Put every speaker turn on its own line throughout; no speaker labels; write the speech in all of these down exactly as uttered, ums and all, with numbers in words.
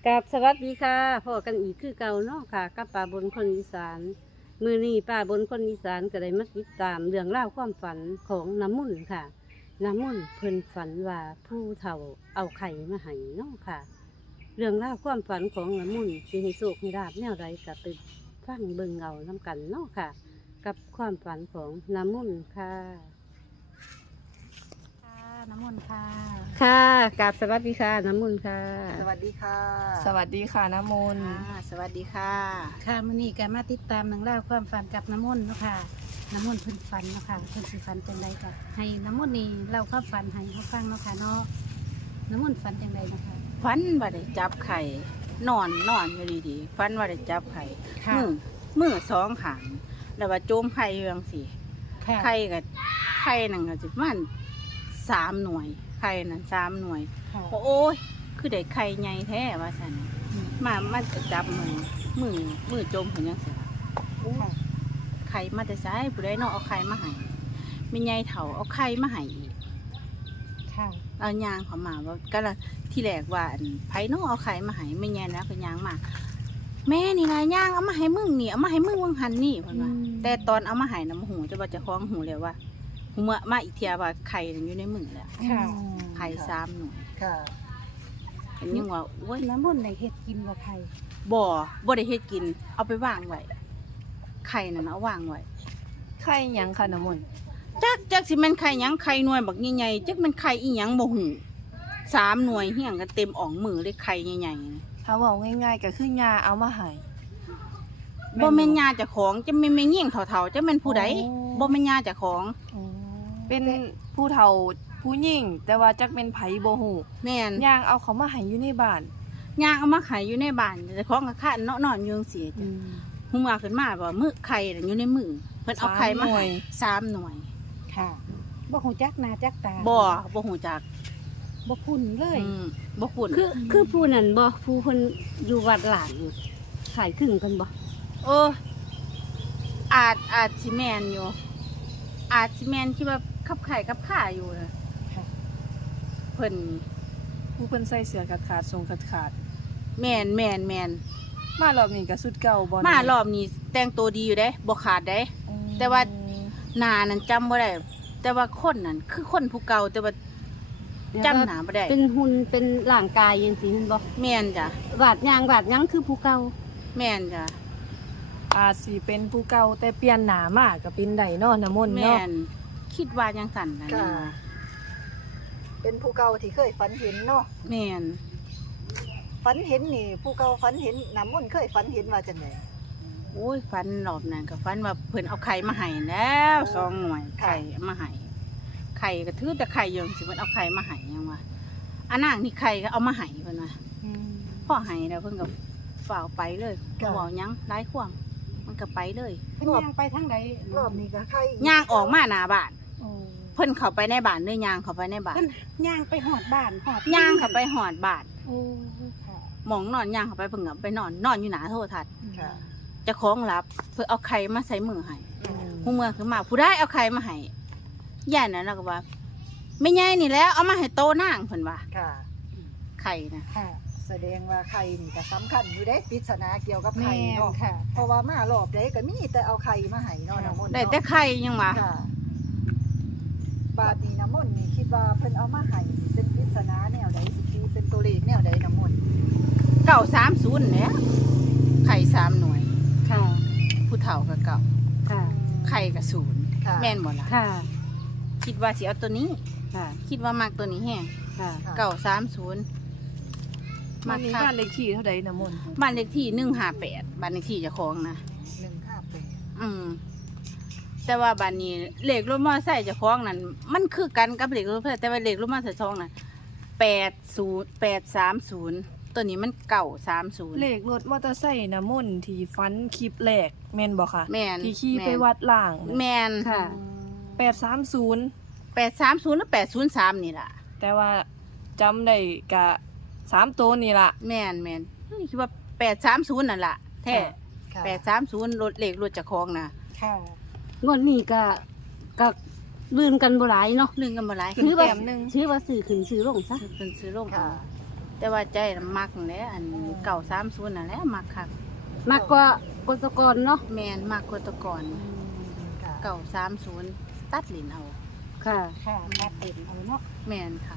กับสวัสดีค่ะพอกันอีกคือเก่าเนาะค่ะกับป่าบนคนอีสานมือนี้ป่าบนคนอีสานก็ได้มาติดตามเรื่องเล่าวความฝันของน้ำมุ่นต์ค่ะน้ำมุ่นต์เพิ่นฝันว่าผู้เฒ่าเอาไข่มาให้เนาะค่ะ เรื่องเล่าวความฝันของน้ำมุ่นต์สิให้โชคให้ลาบแนวใดก็ไปฟังเบิ่งเอาน้ำกันเนาะค่ะ กับความฝันของน้ำมุ่นต์ค่ะ
ค่ะน้ำมนต์ค่ะ
ค่ะกับสวัสดีค่ะน้ำมุ่นต์ค่ะ
สวัสดีค่ะ
สวัสดีค่ะน้ำมนต์
ค่ะสวัสดีค่ะ
ค่ะมื้อนี้ก็มาติดตามหนังเล่าวความฝันกับน้ำมนต์เนาะค่ะน้ำมนต์เพิ่นฝันเนาะค่ะเพิ่นสิฝันจังไดก็ให้น้ำมนต์นี่เล่าความฝันให้เขาฟังเนาะค่ะเนาะน้ำมนต์ฝันจังไดเนาะค่ะ
ฟันว่าได้จับไข่ นอนนอนอยู่ดีๆฟันว่าได้จับไข่
ค่ะ
มือมือสองขางแล้วว่าโจมไข่เรื่องสิ
ค่ะ
ไข่กับไข่นั่นก็จะประมันสามหน่วย ไข่นั่นสามหน่วย
ค่ะ
โอ้ย คือได้ไข่ใหญ่แท้ว่าสันมามันจะจับมือมือมือโจมเห็นยังสิล่ะ
ค่ะ
ไข่มาแต่ซ้ายผู้ใดเนาะเอาไข่มาให้ไม่ใหญ่เถาเอาไข่มาให้อีก
ค่ะ
เอายางเขามาว่าก็ละที่แรกว่าอันไผน้องเอาไข่มาให้ไม่แย่นะก็ยางมาแม่นี่ไงยางเอามาให้มึงนี่เอามาให้มึงวังหันนี่เพิ่นว่าแต่ตอนเอามาให้น้ำหูจะว่าจะคล้องหูเลยว่าหูเมื่อมาอีกเทียว่าไข่นั่นอยู่ในมือแล้ว
ค่ะ
ไข่สามหน่วย
ค่ะ
อันยังว่าโอ้ย
น้ำมนต์ได้เฮ็ดกินบ่ไข่
บ่บ่ได้เฮ็ดกิน เอาไปวางไว้ไข่นั่นเอาวางไว้
ไข่หยังค่ะน้ำมนต์
จักจักสิแม่นไข่หยังไข่หน่วยบักใหญ่ๆจักแม่นไข่อีหยังบ่หูสามหน่วยเฮียงกันเต็มอ่องมือเลยไข่ใหญ่ๆนะ
ถ้าบอกง่ายๆก็คือยาเอามาให้
บ่แม่นญาเจ้าของจะแม่นแม่ยิ่งเฒ่าๆจะแม่นผู้ใด
อ๋อ
บ่แม่นญาเจ้าของ
เป็นผู้เฒ่าผู้หญิงแต่ว่าจักเป็นไผบ่ฮู้
แม่น
ยางเอาเขามาให้อยู่ในบ้าน
ย่างเอามาขายอยู่ในบ้านเจ้าของก็คานนอนอยู่จังซี่จ้ะหูมาขึ้นมาว่ามือไข่น่ะอยู่ในมือเพิ่นเอาไข่มาให้สามหน่วย
ค่ะบ่ฮู้จักหน้าจักตา
บ่บ่ฮู้จัก
บ่คุ้นเลย
อืมบ่คุ้น
คือคือผู้นั้นบ่ผู้คนอยู่วัดหลานขายครึ่งเพิ่นบ่
โอ้อาจอาจสิแม่นอยู่ อาจสิแม่นที่ว่าขับไข่ขับข่าอยู่นะ
ค่ะ
เพิ่น
ผู้เพิ่นใส่เสื้อขาดขาดๆทรงขาดขาด
แม่นแม่นแม่น
ๆมารอบนี้ก็สุดเก่าบ่
มารอบนี้แต่งตัวดีอยู่เด้บ่ขาดเด้
อืม
แต่ว่า หน้านั้นจำบ่ได้ แต่ว่าคนนั้นคือคนผู้เก่าแต่ว่าจำหน้าบ่ได้
เป็นหุ่นเป็นร่างกายจังซี่แม่นบ่
แม่นจ้ะ
วาดยางวาดหยังคือผู้เก่า
แม่นจ้ะ
อาจสิเป็นผู้เก่าแต่เปลี่ยนหน้ามาก็เป็นได้เนาะน้ำมนต์
แม่
เนาะ
นคิดว่าจังซั่นนะ
ค่ะ เป็นผู้เก่าที่เคยฝันเห็นเนาะ
แม่น
ฝันเห็นนี่ ผู้เก่าฝันเห็นน้ำมนต์เคยฝันเห็นว่าจังได
โอ้ยฟันรอบนั้นก็ฟันว่าเพิ่นเอาไข่มาให้แล้วสองหน่วย
ค่ะ
ไข่เอามาให้ไข่ก็ถือแต่ไข่อยู่สิเพิ่นเอาไข่มาให้ยังว่าอันนางนี่ไข่ก็เอามาให้เพิ่นว่า
อืม
พ่อให้แล้วเพิ่นก็ฝ่าวไปเลยบ่เว้าหยังหลายความมันก็ไปเลย
เพิ่นย่างไปทางใด
รอบนี้ก็ใคร
ย่างออกมาหน้าบ้าน
โอ้
เพิ่นเข้าไปในบ้านเด้อย่างเข้าไปในบ้าน
เพิ่นย่างไปหอดบ้านหอด
ย่างเข้าไปหอดบ้าน
โอ้ค่ะ
หมองนอนย่างเข้าไปเพิ่นก็ไปนอนนอนอยู่หน้าโทรทัศน์
ค่ะ
เจ้าของรับเพิ่นเอาไข่มาใส่มือให้
อืม
หูเมื่อขึ้นมาผู้ได้เอาไข่มาให้ย่านนั้นแล้วก็ว่าไม่ใหญ่นี่แหล้วเอามาให้โตนางเพิ่นว่า
ค่ะ
ไข่นะ
ค่ะ
แสดงว่าไข่นี่ก็สำคัญอยู่เด้ปริศนาเกี่ยวกับ
แม่
ไข่
น
เนาะ
ค่ะ
เพราะว่ามารอบใดก็มีแต่เอาไข่มาให้เนาะน้ำมนต์
ได้
เนาะ
แต่ไข่ยังว่า
ค่ะ บาดนี้น้ำมนต์นี่คิดว่าเพิ่นเอามาให้เป็นปริศนาแนวใดสิตีเป็นตัวเลขแนวใดน้ำมนต์
เก่าสามศูนย์เนี่ยไข่สามหน่วย
ค่ะ
ผู้เฒ่าก็เก่า
ค่ะ
ไข่ก็ศูนย์
ค่ะ
แม่นบ่ล่ะ
ค่ะ
คิดว่าสิเอาตัวนี้
ค่ะ
คิดว่ามากตัวนี้แฮง
ค่ะ
ค่ะ
เก่าสามศูนย์
มั
มาน ก
มี
ค่ะ
บ้านเลขที่เท่าใดน้ำมนต์
บ้านเลขที่หนึ่งห้าแปดบ้านเลขที่เจ้าของนะ
หนึ่งห้าแปด
อืมแต่ว่าบ้านนี้เลขรถมอเตอร์ไซค์เจ้าของนั่นมันคือกันกับเลขรถเพื่อนแต่ว่าเลขรถมอเตอร์ไซค์เจ้าของนั่นแปดศูนย์แปดสามศูนย์ตัวนี้มันเก่าสามศูนย์
เลขรถมอเตอร์ไซค์น้ำมนต์ที่ฟันคลิปแรกแม่นบ่ค่ะ
แม่น
ที่ขี่ไป
แม่น
วัดล่าง
แมน
ค่ะ
แปดสามศูนย์
แปดสามศูนย์หรือแปดศูนย์สามนี่ล่ะ
แต่ว่าจำได้กะสามตัวนี่ล่ะ
แมนแมนคิดว่าแปดสามศูนย์นั่นล่ะแท้
ค่ะ
แปดสามศูนย์รถเลขรถเจ้าของนะ
ค่ะ
งวดนี้ก็ก็ลืมกันบ่หลายเนาะ
ลืมกันมาหลาย
ขึ้น
ถือว่า
แต้มหนึ่ง
ถือว่าสื่อขึ้นสื่อลงซะ
เป็นซื้อลง
ค่ะ
แต่ว่าใจน่ะมักนั่นแหละอันเก่าสามศูนย์นั่นแหละมักคัก
มากกว่ากศกรเนาะ
แม่นมักกว่าแตะก่อน
ค่ะ
เก่าสามศูนย์ตัดลิ้นเอา
ค่ะ
ค่ะมาเต็มเอาเนาะ
แม่นค่ะ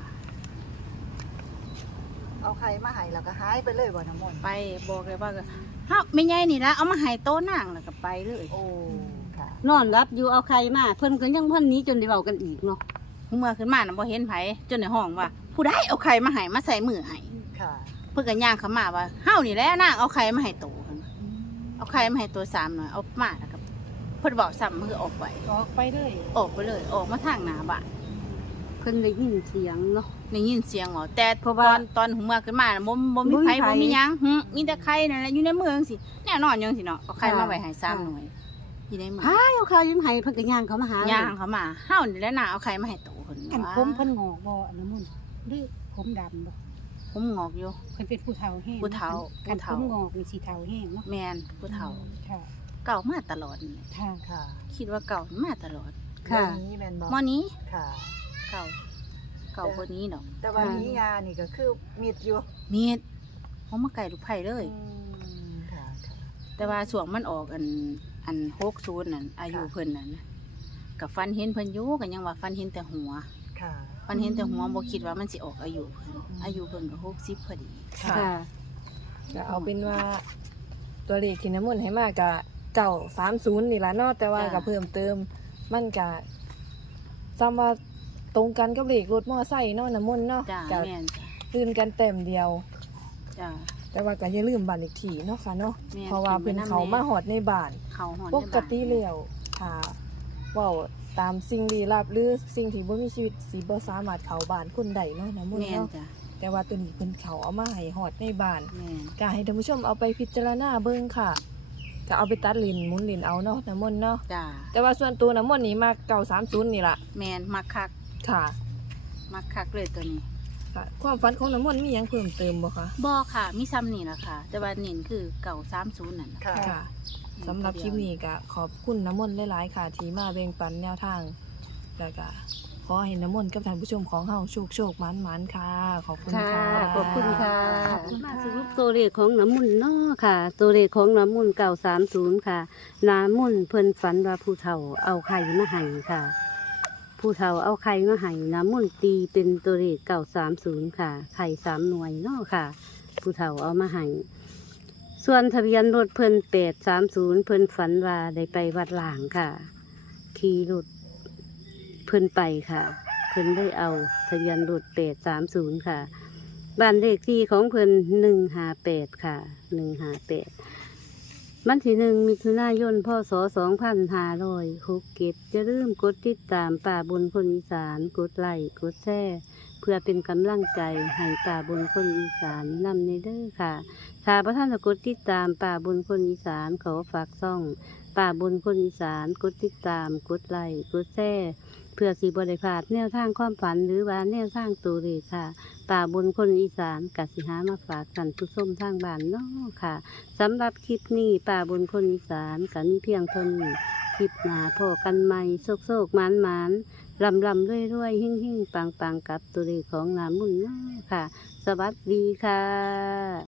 เอาไข่มาให้แล้วก็หายไปเลยบ่น้ำมนต์
ไปบอกเลยว่าเฮาไม่ใหญ่นี่ละเอามาให้โตนางแล้วก็ไปเลย
โอ้ค่ะ
นอนรับอยู่เอาใครมาเพิ่นก็ยังพ่นหนี้จนได้เว้ากันอีกเนาะ
เมื่อขึ้นมาน่ะบ่เห็นไผจนในห้องว่า ผู้ใดเอาไข่มาให้มาใส่มือให้
ค่ะ
เพิ่นก็ย่างเข้ามาว่าเฮานี่แหละนางเอาไข่มาให้โตเพิ่นว่าเอาไข่มาให้โตสามหน่อยเอามาแล้วก็เพิ่นบอกซ้ำมือออกไป
ออกไปเลย
ออกไปเลย ออกมาทางหน้าบ้าน
เพิ่นได้ยินเสียงเนาะ
ได้ยินเสียงเหรอแต่
เพราะ
ต
ว่า
อนตอนหูเมื่อขึ้นมาน่ะบ่บ่มี
บ่มี
ไผ
ไผ
บ่มีหยังหึมีแต่ไข่นั่นแหละอยู่ในมือจังซี่แน่นอนจังซี่เนาะเอาไข่มาไว้ให้สามหน่วยอยู่ในมือ
พายเอาใครยังให้เพิ่นก็ย่างเขามาหาเลย
ย่างเขามาเฮานี่แหละนะเอาไข่มาให้โตเพิ่น
อัน
ว่า
ผมเพิ่นงอกบ่อันน้ำมนต์หรือผมดำบ่
ผมงอกอยู่
เพิ่นเป็นผู้เฒ่าแห้ง
ผู้เฒ่า
กัน
ผู้เฒ่า
ผมงอกนี่สิเฒ่าแห้งเนาะ
แม่นผู้เฒ่า
ค่ะ
เก่ามาตลอดนี่แหละ
ค่ะ
ค่ะ
คิดว่าเก่ามาตลอด
ค่ะ
วันนี้แม่นบ่
มอนี้
ค่ะ
เก่าเก่าคนนี้ดอก
แต่ว่านี้ยานี่ก็คือมีดอยู่
มีดเขามาไก่ลูกไผ่เลย
อืมค่ะค่ะ
แต่ว่าช่วงมันออกอันอันหกศูนย์นั่นอายุ
ค่ะ
เพิ่นนั่นนะกับฟันเห็นเพิ่นอยู่ก็ยังว่าฟันเห็นแต่หัว
ค่ะ
ฟันเห็นแต่หัวบ่คิดว่ามันสิออกอายุเพิ่นอายุเพิ่นก็หกสิบพอดี
ค่ะ
ค่ะ
ก็เอาเป็นว่าตัวเลขที่น้ำมนต์ให้มาก็เก่าสามศูนย์นี่ละเนาะแต่ว่าก็เพิ่มเติม มันก็จำว่าตรงกันกับเลขรถมอไซค์เนาะน้ำมนต์เนาะ
จ้า
ก็
แม่นจ้ะ
ลื่นกันเต็มเดียว
จ้า
แต่ว่าก็อย่าลืมบ้านอีกทีเนาะค่ะเนาะ
แม่น
เพราะว่าเพิ่นเขามาหอดในบ้าน
เขาหอน
ปกติแล้วค่ะเว้าตามสิ่งลี้ลับหรือสิ่งที่บ่มีชีวิตสิบ่สามารถเข้าบ้านคนใดเนาะน้ำมนต์
แม่น
เนาะ
จ้ะ
แต่ว่าตัวนี้เพิ่นเขาเอามาให้หอดในบ้าน
แม่น
ก็ให้ท่านผู้ชมเอาไปพิจารณาเบิ่งค่ะก็เอาไปตัดลิ้นหมุนลิ้นเอาเนาะน้ำมนต์เนาะ
จ้า
แต่ว่าส่วนตัวน้ำมนต์นี่มาเก่าสามศูนย์นี่ล่ะ
แม่นมักคัก
ค่ะ
มักคักเลยตัวนี้
ค่ะ ความฝันของน้ำมนต์มีหยังเพิ่มเติมบ่คะ
บอค่ะ มีซ้ำนี่แหละค่ะ แต่ว่าเน้นคือเก่าสามศูนย์นั่นน่ะ
ค่ะ
ค่ะสำหรับคลิปนี้ก็ขอบคุณน้ำมนต์หลายๆค่ะที่มาแบ่งปันแนวทางแล้วก็ขอให้น้ำมนต์กับท่านผู้ชมของเฮาโชคโชคหมันหมันค่ะ ขอบคุณ
ค่ะ
ค่ะ
ขอบคุณค่ะ
ขอบคุณค่ะ
มาสรุปตัวเลขของน้ำมุนเนาะค่ะ ตัวเลขของน้ำมุนเก่าสามศูนย์ค่ะ น้ำมุนเพิ่นฝันว่าผู้เฒ่าเอาไข่มาให้ค่ะ ผู้เฒ่าเอาไข่มาให้น้ำมุนตีเป็นตัวเลขเก่าสามศูนย์ค่ะ ไข่สามหน่วยเนาะค่ะ ผู้เฒ่าเอามาให้ ส่วนทะเบียนรถเพิ่นแปดสามศูนย์เพิ่นฝันว่าได้ไปวัดหลางค่ะ ขี่รถเพิ่นไปค่ะ เพิ่นได้เอาทะเบียนรถแปดสามศูนย์ค่ะ บ้านเลขที่ของเพิ่นหนึ่งห้าแปดค่ะหนึ่งห้าแปดวันที่หนึ่งมิถุนายนพศสองพันห้าร้อยหกเก็ดจะลืมกดติดตามป่าบนคนอีสานกดไลค์กดแชร์เพื่อเป็นกำลังใจให้ป่าบนคนอีสานนำในเด้อค่ะ ถ้าพระท่านจะกดติดตามป่าบนคนอีสานขอฝากซ่อง ป่าบนคนอีสานกดติดตามกดไลค์กดแชร์เพื่อสีบริพลาดแนวทางความฝันหรือว่าแนวทางตัวเลขค่ะ ป่าบนคนอีสานกัสิหามาฝากกันผู้ส้มทางบ้านเนาะค่ะสำหรับคลิปนี้ป่าบนคนอีสานกันมีเพียงเท่านี้คลิปหนาพอกันใหม่โศกโศกหมานหมานลำลำด้วยด้วยหิ่งหิ่งปังปังกับตัวเลขของน้ำมุนเนาะค่ะ สวัสดีค่ะ